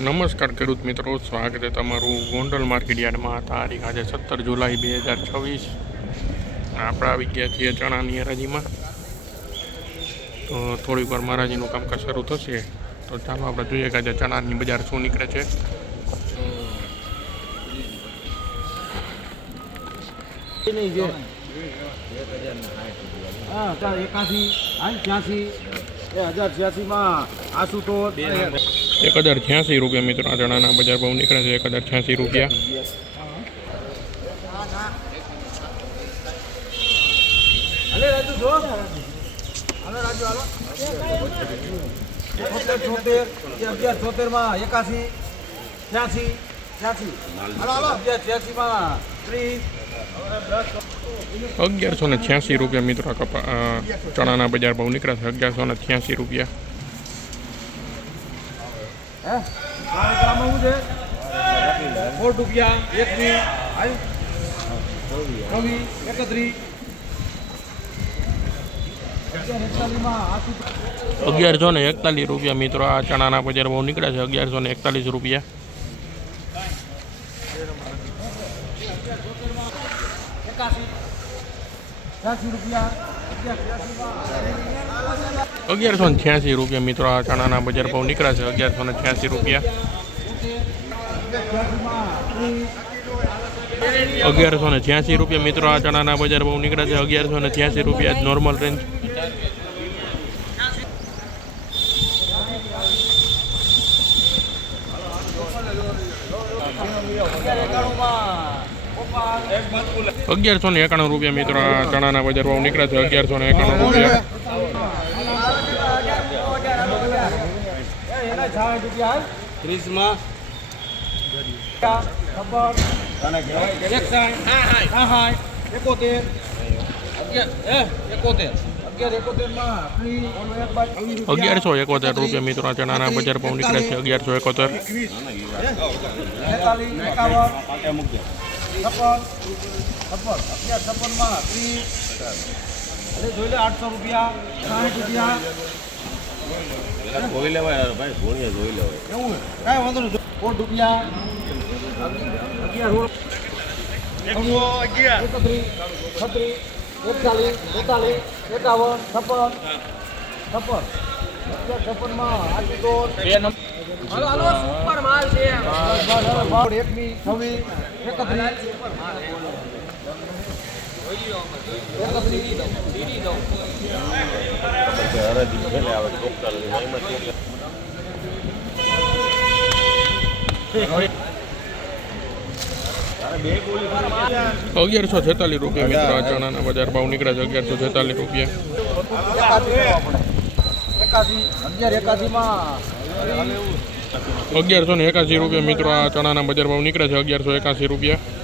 નમસ્કાર ખેડૂત મિત્રો, સ્વાગત છે તમારું ગોંડલ માર્કેટ યાર્ડમાં. તારીખ આજે 17 જુલાઈ 2026. આપણે આવી ગયા છીએ ચણાની હરાજીમાં. તો થોડીક વાર હરાજીનું કામકાજ શરૂ થશે. તો ચાલો આપણે જોઈએ કે આજે ચણાની બજાર શું નીકળે છે. આશુતોષ 1086 રૂપિયા મિત્રો આ ચણાના બજાર ભાવ નીકળે છે. 1086 રૂપિયા. માં 81 86 1186 રૂપિયા મિત્રો ચણાના બજાર ભાવ નીકળે છે. 1186 રૂપિયા. ₹1 ₹1141 રૂપિયા મિત્રો આ ચણાના બજાર ભાવ નીકળે છે. 1141 રૂપિયા. ₹1186 મિત્રો આ ચણાના બજાર ભાવ નીકળે છે. 1186 રૂપિયા. 1186 રૂપિયા મિત્રો આ ચણાના બજાર ભાવ નીકળે છે. 1186 રૂપિયા નોર્મલ રેન્જ. ₹1191 મિત્રો આ ચણાના બજાર ભાવ નીકળે છે. 1191 રૂપિયા. ₹1171 મિત્રો આ ચણાના બજાર ભાવ નીકળે છે. 1171. જોઈ લેવાય ભાઈ, જોઈ લેવાય એવું કાંઈ વાંધો નહીં. ₹1146 રૂપિયા મિત્રો આ ચણાના બજાર ભાવ નીકળે છે. 1146 રૂપિયા. 1181 રૂપિયા મિત્રો આ ચણાના બજાર ભાવ નીકળે છે. 1181 રૂપિયા.